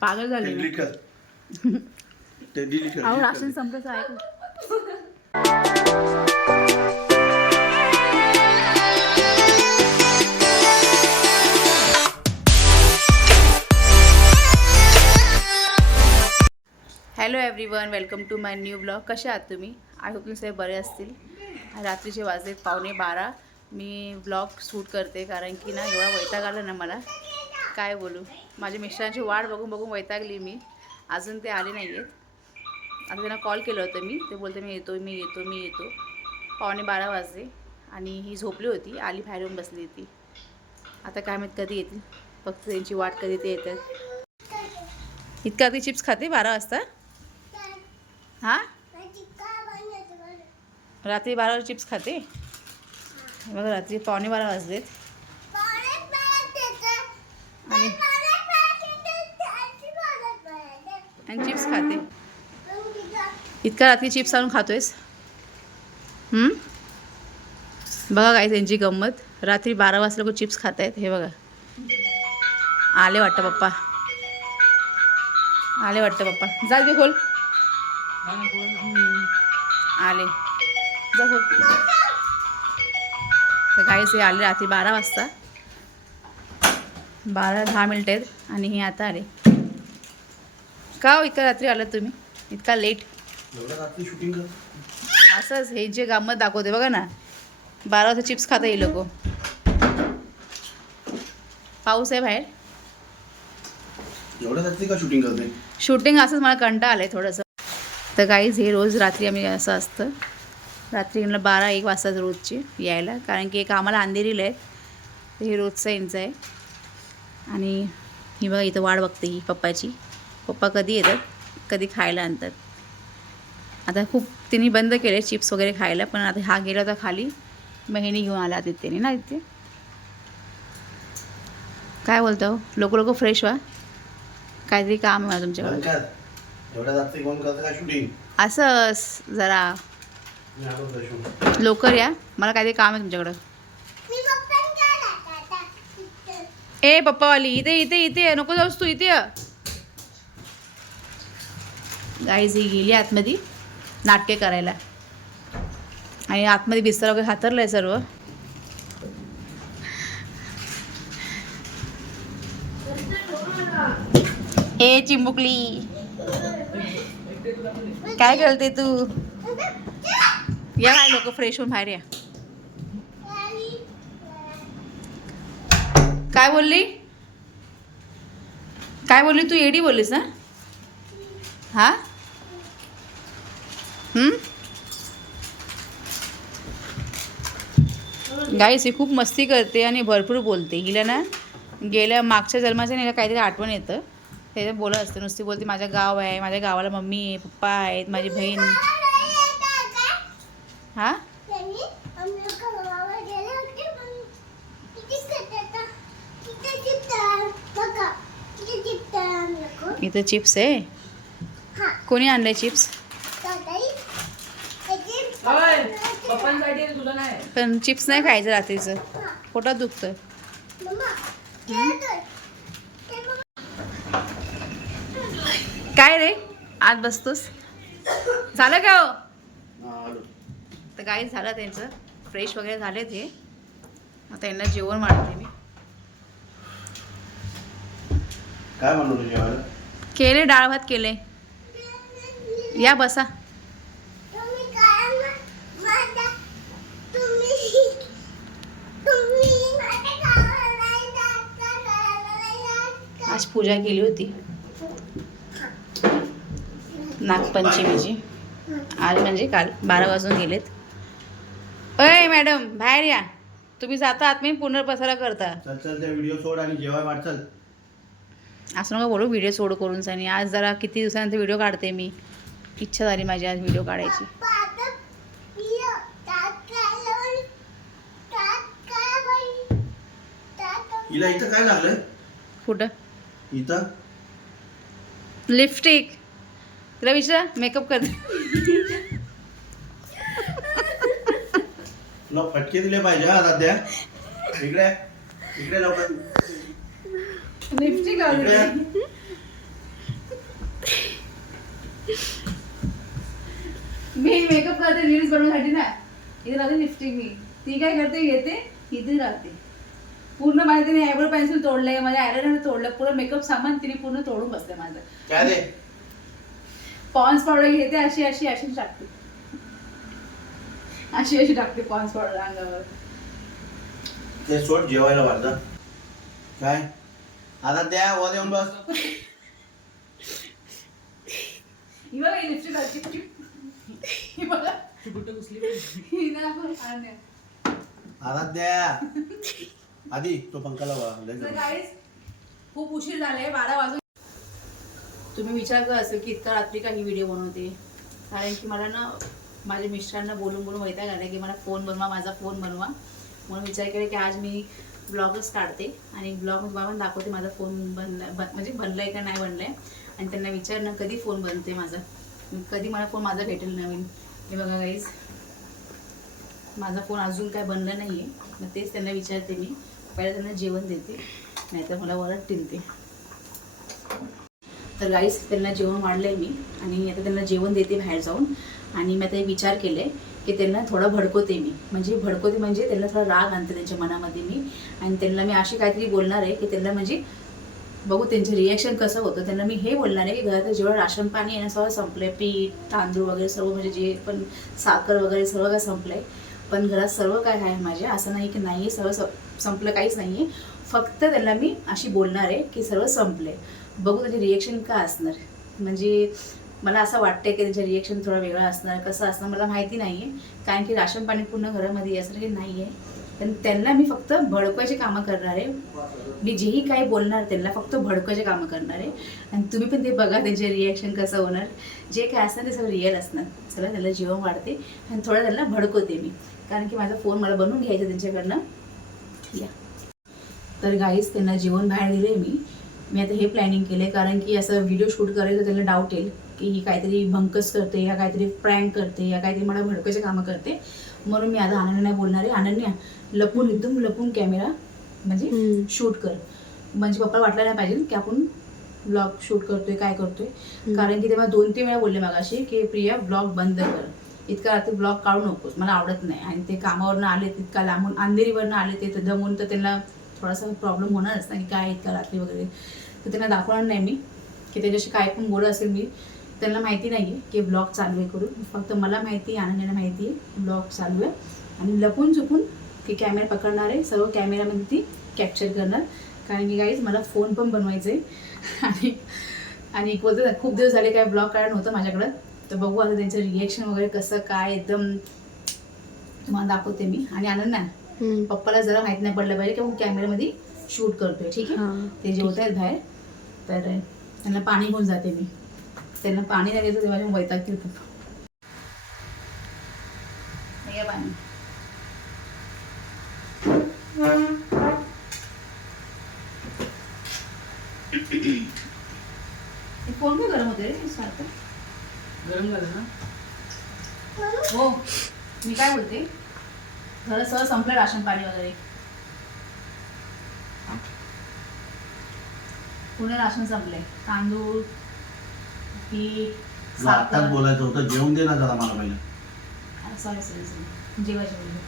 पागल झाले मी. डिलीट कर ते डिलीट कर अहो राशन. संपलं आहे hello everyone welcome to my new blog कसे आहात तुम्ही? आय होप तुम्ही सगळे बरे असतील. रात्रीचे वाजलेत पावणे बारा. मी ब्लॉग शूट करते कारण की ना एवढा वैताग आला ना मला. काय बोलू? माझ्या मिस्टरांची वाट बघून बघून वैतागली मी. अजून ते आले नाही आहेत. आता त्यांना कॉल केलं होतं मी. ते बोलते मी येतो मी येतो मी येतो. पावणे बारा वाजले आणि ही झोपली होती. आली बाहेर येऊन बसली होती. आता काय माहीत कधी येतील. फक्त त्यांची वाट कधी ते येतात. इतका ती चिप्स खाते बारा वाजता? हां? रात्री बारा वाजता चिप्स खाते? बघा रात्री पावणे बारा वाजलेत. आणि आणि चिप्स खाते. इतका रात्री चिप्स आणून खातोयस? बघा काय त्यांची गंमत. रात्री बारा वाजता लोक चिप्स खात आहेत हे बघा. आले वाटतं पप्पा. आले वाटतं पप्पा. जा घे खोल. आले. जा खोल. तर काहीच हे आले रात्री बारा वाजता. बारा दहा मिनटं आहेत आणि हे आता आले. का हो इतका रात्री आलात तुम्ही? इतका लेट असंच हे जे गंमत दाखवते बघा ना बारा वाजता चिप्स खाता येईल लोक. पाऊस आहे बाहेर? का शूटिंग करते? शूटिंग असंच मला कंटा आलं आहे थोडंसं. तर काहीच हे रोज रात्री आम्ही असं असतं. रात्री मला बारा एक वाजतात रोजची यायला. कारण की एक आम्हाला अंधेरीला आहे. हे रोजचं यांचं आहे. आणि ही बघा इथं वाट बघते ही पप्पाची. पप्पा कधी येतात कधी खायला आणतात. आता खूप तिने बंद केले चिप्स वगैरे खायला पण आता हा गेला होता खाली महिने घेऊन आला तिथे ना तिथे. काय बोलतो? लोक लोक फ्रेश व्हा. काहीतरी काम आहे मला तुमच्याकडे. असंच जरा. मी आलो फ्रेश लवकर या. मला काहीतरी काम आहे तुमच्याकडं. ए पप्पावाली इथे इथे इथे. नको जाऊस तू इथे ये. गाईज गेली आतमध्ये नाटके करायला. आणि आतमध्ये बिस्तर वगैरे हातरलं आहे सर्व. ए चिमुकली. काय करते तू? या काय लोक फ्रेश होऊन बाहेर या. काय बोलली? काय बोलली तू? एडी बोललीस ना? हा? गाईस ही खूप मस्ती करते आणि भरपूर बोलते. हिला ना गेल्या मागच्या जन्माच्या हिला काहीतरी आठवण येतं. ते बोलत असते नुसती बोलते माझं गाव आहे माझ्या गावाला मम्मी आहे पप्पा आहेत माझी बहीण. हा? इथं चिप्स आहे? कोणी आणलंय चिप्स? पण चिप्स नाही खायचं रात्रीचं. पोटात दुखतं काय रे? आत बसतोस? झालं का हो? तर काही झालं त्यांचं. फ्रेश वगैरे झाले ते. आता यांना जेवण वाढते मी. काय केले डाळ भात केले. या बसा. आज पूजा केली होती नागपंचमीची आज म्हणजे काल बारा वाजून गेलेत अय मॅडम बाहेर या तुम्ही जाता आत मी पुनर्पसारा करता चल चल त्या व्हिडिओ सोड आणि जेवाय वाट चल असं नका बोलू व्हिडिओ सोड करून आणि आज जरा किती दिवसानंतर व्हिडिओ काढते मी इच्छा झाली माझी आज व्हिडिओ काढायची हिला इथं काय लागलं कुठं इथं लिपस्टिक. तिला विचारा मेकअप करते. तुला फटके दिले पाहिजे हा दाद्या इकडे इकडे लवकर लिपस्टिक इकडे. मी मेकअप करते रील्स बनवण्यासाठी ना. इथे राहते लिपस्टिक मी. ती काय करते येते इथे राहते. पूर्ण माझ्या तिने आयब्रो पेन्सिल तोडलंय माझ्या आयलाइनर तोडलं पूर्ण मेकअप सामान तिने पूर्ण तोडून बसले माझं. काय रे? पॉन्स पावडर घेते अशी अशी अशी टाकते. अशी अशी टाकते पॉन्स पावडर अंगावर. ते सोड जेवायला वाढतं काय? आता द्या वर येऊन बस. ही बघा ही लिपस्टिक ही बघा. ही ना आणि. आता द्या आधी तो पंखा लावा खूप उशीर झालाय बारा वाजून तुम्ही विचार करत असेल की इतका रात्री का ही व्हिडिओ बनवते. कारण की मला ना माझ्या मिस्टरांना बोलून बोलून वैताग आला की मला फोन बनवा माझा फोन बनवा. म्हणून विचार केला की आज मी ब्लॉगच काढते आणि ब्लॉग बाबा दाखवते माझा फोन बनला बन म्हणजे बनलाय का नाही बनलाय. आणि त्यांना विचारणं कधी फोन बनते माझा. कधी मला फोन माझा भेटेल नवीन. हे बघा गाईज माझा फोन अजून काय बनला नाही आहे मग तेच त्यांना विचारते मी. पहिला त्यांना जेवण देते नाहीतर मला वरटतील टिनते. तर गाईस त्यांना जेवण वाढलं आहे मी आणि आता त्यांना जेवण देते बाहेर जाऊन. आणि मी आता विचार केले की त्यांना थोडं भडकवते मी. म्हणजे भडकवते म्हणजे त्यांना थोडा राग आणते त्यांच्या मनामध्ये मी. आणि त्यांना मी अशी काहीतरी बोलणार आहे की त्यांना म्हणजे बघू त्यांचं रिॲक्शन कसं होतं. त्यांना मी हे बोलणार आहे की घरात जेवढं राशन पाणी आहे ना सगळं संपलंय. पीठ तांदूळ वगैरे सर्व म्हणजे जे पण साखर वगैरे सर्व काय संपलंय. पण घरात सर्व काय आहे माझ्या? असं नाही की नाही सर्व संपलं काहीच नाही आहे फक्त त्यांना मी अशी बोलणार आहे की सर्व संपले बघू त्याचे रिएक्शन का असणार. म्हणजे मला असं वाटतंय की त्यांचं रिएक्शन थोडं वेगळं असणार कसं असणार मला माहिती नाही आहे कारण की राशन पाणी पूर्ण घरामध्ये यासारखे नाही आहे पण त्यांना मी फक्त भडकवायची कामं करणार आहे. मी जेही काही बोलणार त्यांना फक्त भडकवायचे कामं करणार आहे. आणि तुम्ही पण ते बघा त्यांचे रिॲक्शन कसं होणार. जे काय असणार ते सगळं रिअल असणार. सगळं त्याला जेवण वाढते. आणि थोडं त्यांना भडकवते मी. कारण की माझा फोन मला बनवून घ्यायचा त्यांच्याकडनं. या तर गाईच त्यांना जेवण बाहेर दिले मी. मी आता हे प्लॅनिंग केले कारण की असं व्हिडिओ शूट करायचं त्यांना डाऊट येईल की ही काहीतरी भंकस करते या काहीतरी प्रँक करते या काहीतरी मला भडकाचे कामं करते. म्हणून मी आता अनन्या बोलणार आहे. अनन्या लपून एकदम लपून कॅमेरा म्हणजे शूट कर. म्हणजे पप्पा वाटलं नाही पाहिजे की आपण ब्लॉग शूट करतोय काय करतोय. कारण की तेव्हा दोन तीन वेळा बोलले मगाशी की प्रिया ब्लॉग बंद कर. इतका रात्री ब्लॉग काढू नकोस मला आवडत नाही. आणि ते कामावरनं आले तितका लांबून अंधेरीवरनं आले ते तर दमून तर त्यांना थोडासा प्रॉब्लेम होणारच ना की काय इतका रात्री वगैरे. तर त्यांना दाखवणार नाही मी की त्याच्याशी काय पण बोलत असेल मी त्यांना माहिती नाही आहे की ब्लॉग चालू आहे करून. फक्त मला माहिती आहे आनंदीला माहिती आहे ब्लॉग चालू आहे. आणि लपून चुकून ती कॅमेरा पकडणार आहे सर्व कॅमेरामध्ये ती कॅप्चर करणार. कारण की काहीच मला फोन पण बनवायचं आहे आणि आणि एक बोलतो खूप दिवस झाले काय ब्लॉग काढणं नव्हतं माझ्याकडं. तर बघू आता त्यांचं रिएक्शन वगैरे कसं काय एकदम तुम्हाला दाखवते मी. आणि आनंद ना पप्पाला जरा माहीत नाही पडलं पाहिजे की आपण कॅमेऱ्यामध्ये शूट करतोय ठीक आहे? ते जेवत आहेत बाहेर. तर त्यांना पाणी घेऊन जाते मी. त्यांना पाणी नाही द्यायचं ते माझ्या वैतागतील खूप. पाणी. फोन काय गरम होते रे? सारखं. गरम झालं ना? हो मी काय बोलते? घर सगळं संपलं राशन पाणी वगैरे. पूर्ण राशन संपलंय. तांदूळ पीठ तुला आत्ताच बोलायचं होतं. जेवण दे ना जरा मला पहिलं. सॉरी सॉरी सॉरी जेवायचे बोलले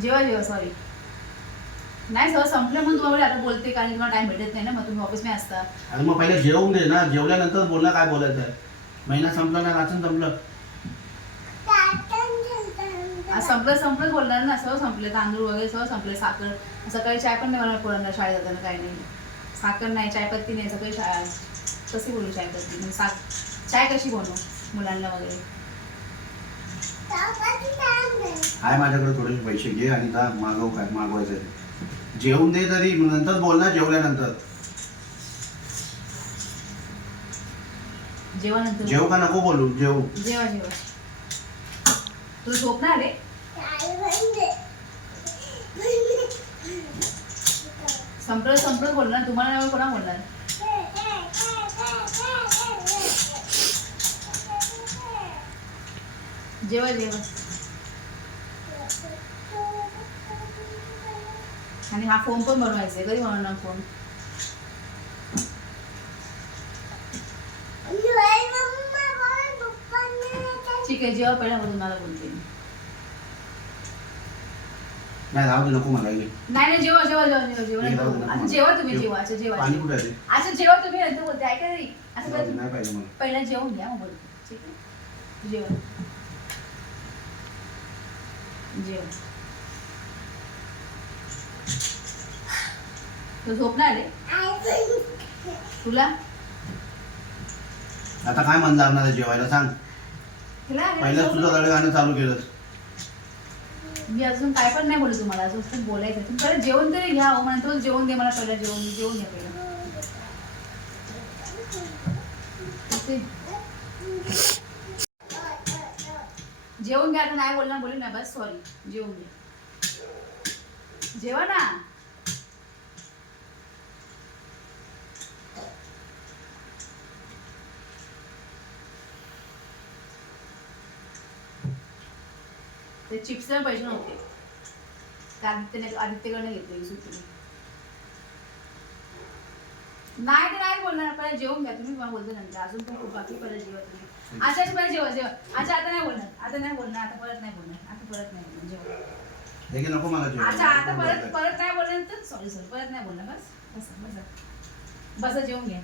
जेवा जेवा सॉरी नाही सगळं संपलं म्हणून तुम्हाला आता बोलते कारण तुम्हाला टाइम भेटत नाही ना मग तुम्ही ऑफिसमध्ये असता. आणि मग पहिलं जेवून दे ना जेवल्यानंतर बोल ना काय बोलायचं आहे? महिना संपला ना राशन संपलं. आज संपलं संपलं बोलणार ना सगळं संपलं. तांदूळ वगैरे सगळं संपलं. साखर. सकाळी चाय पण नाही मला पोरांना शाळेत जाताना काही नाही. साखर नाही चायपत्ती नाही सकाळी शाळा. कशी बोलू चायपत्ती म्हणजे साख चाय कशी बनवू मुलांना वगैरे? आहे माझ्याकडे थोडेसे पैसे घे आणि जा मागव काय मागवायचं ते जेवून दे तरी नंतर बोल ना जेवल्यानंतर. जेवणानंतर जेव का नको बोलू जेव. जेवा जेवा. तुला झोप नाही आले संपलं संपलं बोलणार तुम्हाला नाही कोणा बोलणार? जेवा जेवा. आणि हा फोम पण बनवायचा आहे कधी बनवणार फोम ठीक आहे जेव्हा पहिला म्हणून मला बोलते. नाही नाही तुम्ही जेव्हा तुम्ही असं घ्या मग ठीक आहे? जेवण. जेवण. तू झोप नाही आले? तुला? आता काय मन लागणार जेवायला? सांग. पहिलं तुझं नाही? गाणं चालू केलं मी अजून काय पण नाही बोलू तुम्हाला. अजून खूप बोलायचं. तुम्ही पहिलं जेवण तरी घ्या हो. म्हणतो जेवण दे. मला पहिलं जेवण जेवण घ्या पहिलं. जेवण घ्या. आता नाही बोलणार. बोलू ना बस. सॉरी जेवण घ्या जेवा ना. ते चिप्सला पैसे नव्हते. ते आदित्यने आदित्यकडनं घेतले सुट्टी. नाही ते नाही बोलणार पहिला जेवून घ्या. तुम्ही मला बोलतो नंतर. अजून पण खूप बाकी पहिला जेवा तुम्ही अच्छा अच्छा पहिला जेवा जेवा अच्छा आता नाही बोलणार. आता नाही बोलणार. आता परत नाही बोलणार. आता परत नाही बोलणार. जेवा नको मला जेवायला. अच्छा आता नको परत. परत नाही बोलणार तर सॉरी सॉरी परत नाही बोलणार. बस बस बस. बस जेवून घ्या.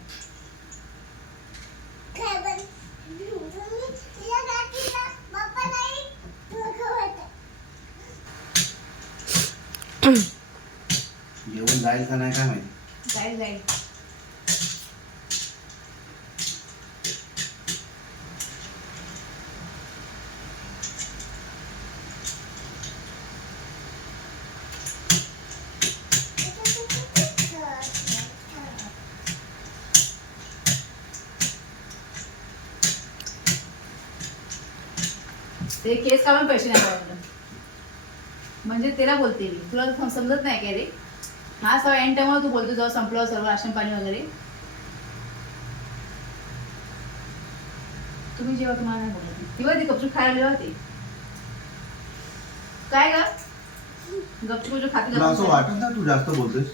जेवण जाईल का नाही काय माहिती जाईल जाईल ते केस काढून पैसे नाही मिळाले. म्हणजे त्याला बोलते मी. तुला सम- समजत नाही काय रे? हा सगळं एंड टाइमवर तू बोलतो जेव्हा संपलं सर्व राशन पाणी वगैरे. तुम्ही जेव्हा तुम्हाला नाही बोलत. तेव्हा ती गपचूप खायला जेव्हा ते काय ग? गपचूप गपचूप खाते तुला असं गपचूप वाटत ना तू जास्त बोलतोस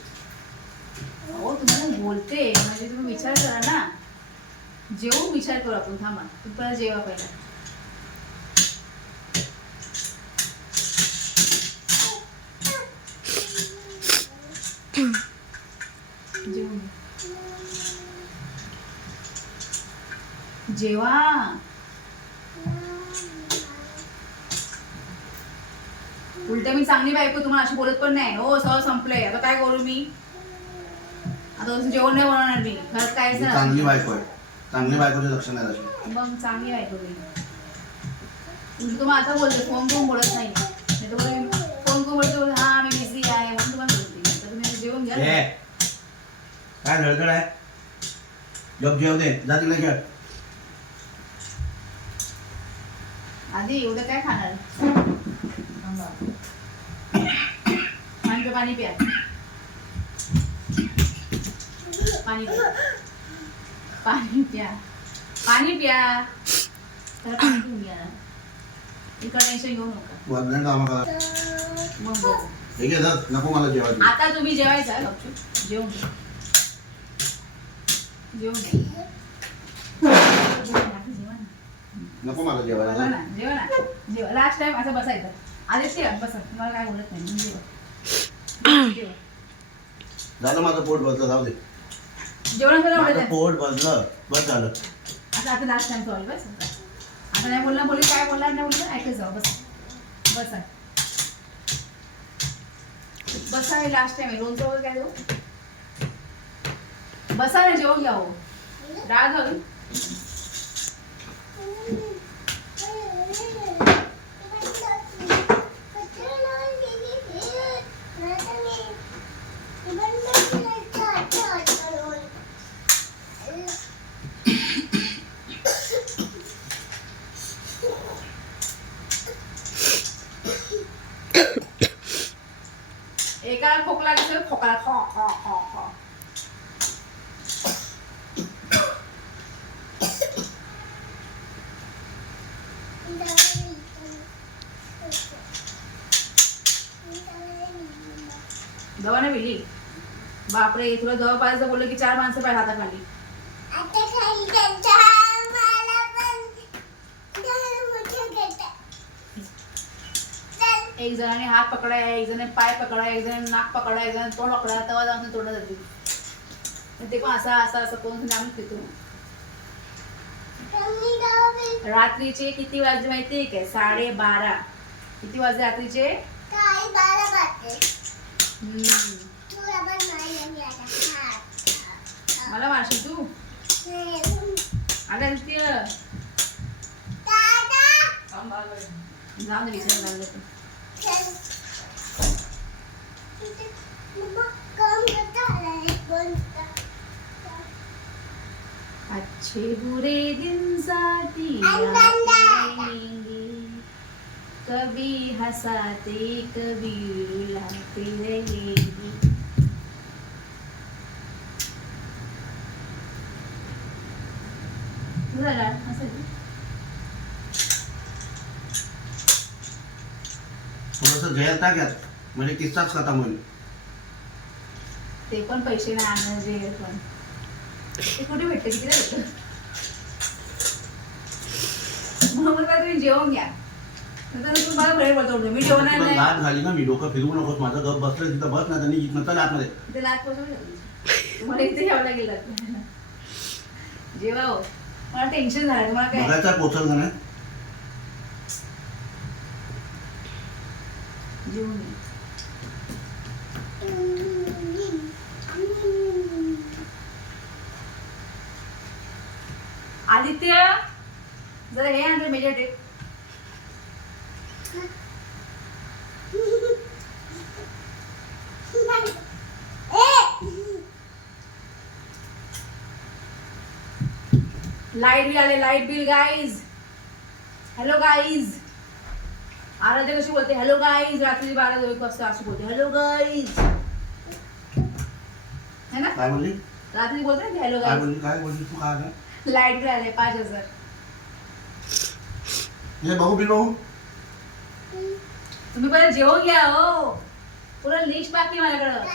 हो तुम्हाला बोलते. म्हणजे तुम्ही विचार करा ना. जेवून विचार करू आपण. थांबा. तुम्ही पहिला जेवा पहिला जेवून घे. जेवा. उलट मी चांगली बायको तुम्हाला अशी बोलत पण नाही. हो सगळं संपलंय. आता काय करू मी? आता जेवण नाही बनवणार मी. घरात काहीच ही चांगली नाही बायको आहे. चांगली बायकोचे लक्षण आहे तशी मग चांगली बायको मी उलट तुम्हाला आता बोलते फोन करून बोलत नाही. नाही तर फोन करून बोलतो. हा मी बिझी आहे. म्हणून तुम्हाला बोलते. तुम्ही आता जेवण घ्या. ए, काय धडधड आहे? जग जेव दे जा खेळ. आधी एवढं काय खाणार. पाणी प्या पाणी प्या. पाणी प्या. पाणी प्या. पाणी प्या. तर पाणी पिऊन घ्या. इकडं टेन्शन घेऊ नका. मग नको मला जेवायला. आता तुम्ही जेवायचं गपचूप. जेवून जेवून घ्या. जेवा ना, जेवा ना. नको मला जेवायला. जेवा. ना जेवा ना. जेवा. लास्ट टाइम असं बसायचं. आदित्य बसा. तुम्हाला काय बोलत नाही मी जेवा. जेवा. झालं माझं पोट बसलं जाऊ दे. माझं बोलत पोट बसलं बस झालं. आता आता लास्ट टाइम सॉरी बस. आता नाही बोलणार बोलली काय बोलणार नाही बोलणार ऐकत जाऊ बस. बसा. बसा हे लास्ट टाइम आहे लोणचं वगैरे काय देऊ? बसा ना जेवण घ्या हो. डाळ घालून. ఇబ్బంది बापरे तुला दवा पाहायचं बोललं की चार माणसं पाहिजे हाताखाली एक जणाने हात पकडा एक जणाने पाय पकडा एक जण नाक पकडा एक जण तोंड पकडा तेव्हा जाऊन तोंड जाते ते पण असा असा असं कोण आम्ही पितो रात्रीचे किती वाजले माहितीये काय? साडे बारा किती वाजले रात्रीचे? हम्म. मला वाशी तू आता ते जाऊन लागलं अच्छे बुरे दिन साथी कभी हंसाते कभी रुलाते रहेगी झाला असं टाक्यात म्हणजे किस्साच खतम होईल ते पण पैसे नाही आणणार जे पण. ते कुठे भेटते किती भेटतं म्हणून काय तुम्ही जेवून घ्या. नंतर मला मी नाही लाट झाली ना? मी डोकं फिरवू नकोस. माझं गप बसलं तिथं. बस ना. त्यांनी नंतर आतमध्ये. ते लाटपासून तुम्हाला इथे लागेल जेवा हो. मला टेन्शन झालं. काय? बघायचा पोचल का आदित्य जरा हे आणलं मेजर टेप. लाइट बिल आले light bill guys hello guys Aradhya कशी बोलते हॅलो गाईज रात्री बारा एक वाजता अशी बोलते हॅलो गाईज है ना? काय बोलली रात्री बोलते ना हॅलो काय गाईज बोलली काय बोलली तू काय आलं? लाईट बिल आले पाच हज़ार। हे बघू बिल बघू तुम्ही पहिले जेवून घ्या हो पुरा लिस्ट बाकी आहे माझ्याकडं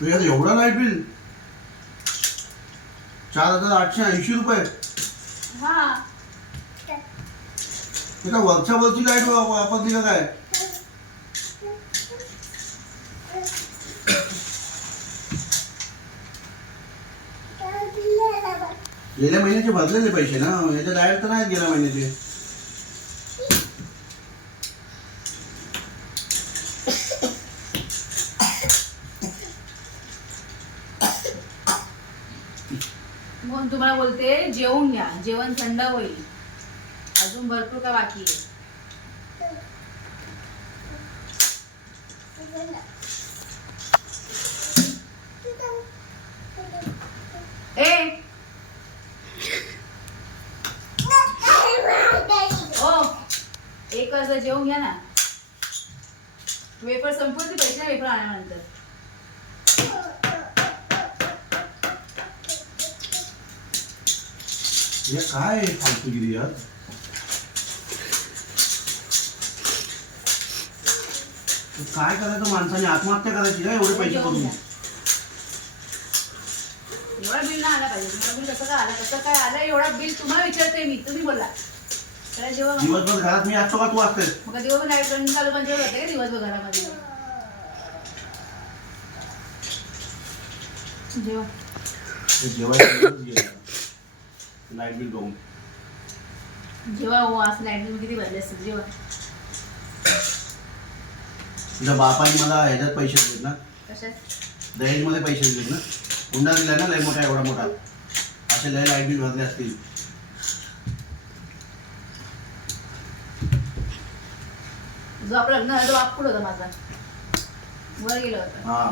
तुझ्यात एवढं लाइट बिल. चार हजार आठशे ऐंशी रुपये. हा. ते काय वरच्या वरची लाइट वापरली का काय? गेल्या महिन्याचे भरलेले पैसे ना? याच्या लाइट तर नाही गेल्या महिन्याचे. म्हणून तुम्हाला बोलते? जेवून घ्या. जेवण थंड होईल. अजून भरपूर का बाकी आहे? ए! एक वाजता जेवून घ्या ना. वेफर संपवते पैसे वेफर आल्यानंतर. हे काय फालतूगिरी यार? काय करायचं माणसाने? आत्महत्या करायची का? एवढे पैसे करून एवढा बिल ना आला पाहिजे. तुम्हाला बिल कसं काय आलं? कसं काय आलं? एवढा बिल तुम्हाला विचारते मी. तुम्ही बोला. त्याला जेव्हा दिवसभर घरात मी असतो का तू असतेस मग दिवसभर लाइट रनिंग चालू पण जेवढं होते का दिवसभर घरामध्ये? जेव्हा जेवायला लाइट बिल बघून जेव्हा हो असं लाइट बिल किती भरले असतील? जेव्हा. तुझ्या बापाने मला ह्याच्यात पैसे दिलेत ना. कशात? दहेजमध्ये पैसे दिलेत ना. हुंडा दिला ना लय मोठा एवढा मोठा. असे लय लाइट बिल भरले असतील. जो आपला लग्न झाला तो बाप कुठं होता माझा. वर गेला होता. हा.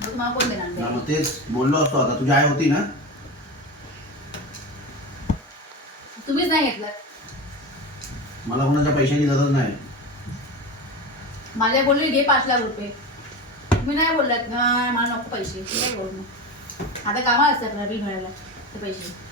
मग तुम्हाला कोण देणार ते? मग तेच बोललो असतो आता. तुझी आई होती ना? नाही घेतलं. मला कोणाच्या पैशाची गरज नाही. माझ्या बोलले घे पाच लाख रुपये. तुम्ही नाही बोललात ना मला नको पैसे. मी काय बोलू? आता कामाला असतात बिल भरायला ते पैसे.